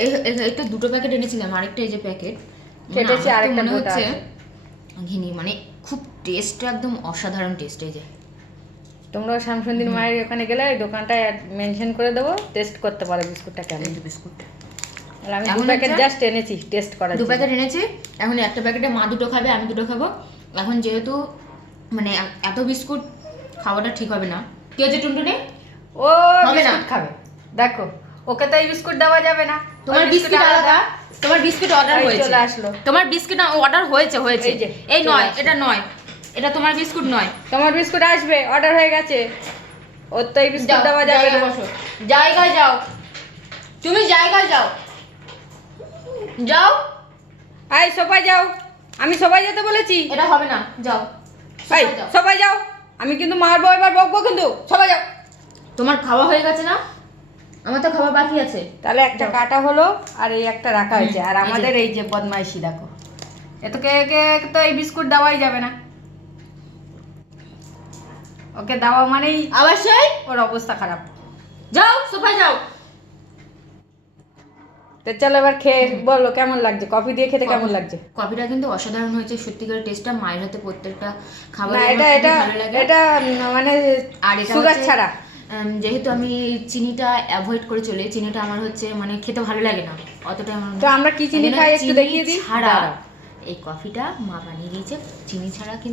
এটা দুটো প্যাকেট এনেছিলাম, আরেকটা এই যে প্যাকেট কেটেছি, আরেকটা মনে গোটা হচ্ছে আছে। ঘিনি, মানে খুব টেস্টটা একদম অসাধারণ টেস্ট। এই যে তোমরাও শামসুন্দির মায়ের ওখানে গেলে এই দোকানটায় মেনশন করে দেবো, টেস্ট করতে পারো বিস্কুটটা কেমন। এই যে বিস্কুট আর আমি 2 প্যাকেট জাস্ট এনেছি টেস্ট করার 2 জন্য। প্যাকেট এনেছি। এখন একটা প্যাকেটে মা 2টো খাবে, আমি 2টো খাবো। এখন যেহেতু মানে এত বিস্কুট খাওয়াটা ঠিক হবে না। কি হচ্ছে টুনটুনি? ও হবে না। বিস্কুট খাবে, দেখো ওকে তো এই বিস্কুট দেওয়া যাবে না। তোমার বিস্কুট আলাদা, তোমার বিস্কুট অর্ডার এই হয়েছে। চলে আসলো। তোমার বিস্কুট অর্ডার হয়েছে এই যে, এই চলে নয়, আসলো। এটা নয়, এটা তোমার বিস্কুট নয়। তোমার বিস্কুট আসবে, অর্ডার হয়ে গেছে। ওর তো এই বিস্কুট দেওয়া যাবে না। বসো, জায়গায় যাও, তুমি জায়গায় যাও, যাও। আই সবাই যাও, আমি সবাই যেতে বলেছি। এটা হবে না, যাও এই সবাই যাও। সবাই যাও, আমি কিন্তু মারবো, এবার বকবো কিন্তু। সবাই যাও। তোমার খাওয়া হয়ে গেছে না? আমার তো খাবার বাকি আছে। তাহলে একটা যাও। কাটা হলো আর এই একটা রাখা হয়েছে। আর এই যে। আমাদের এই যে বদমাইশি দেখো, এতকে তো এই বিস্কুট দেওয়াই যাবে না। ওকে দেওয়া মানেই অবশ্যই ওর অবস্থা খারাপ। যাও, সোফায় যাও। তো চলো এবার খেয়ে বলো কেমন লাগছে, কফি দিয়ে খেতে কেমন লাগছে। কফিটা কিন্তু অসাধারণ হয়েছে, সত্যিকার টেস্টটা মায়ের হাতে প্রত্যেকটা খাবার না এটা এটা এটা মানে আর এটা সুগার হচ্ছে, ছাড়া। যেহেতু আমি চিনিটা অ্যাভয়েড করে চলি, চিনিটা আমার হচ্ছে মানে খেতে ভালো লাগে না অতটা আমার। তো আমরা কি চিনি খাই একটু দেখিয়ে দিই। ছাড়া এই কফিটা মা বানিয়ে দিয়েছে চিনি ছাড়া। কিন্তু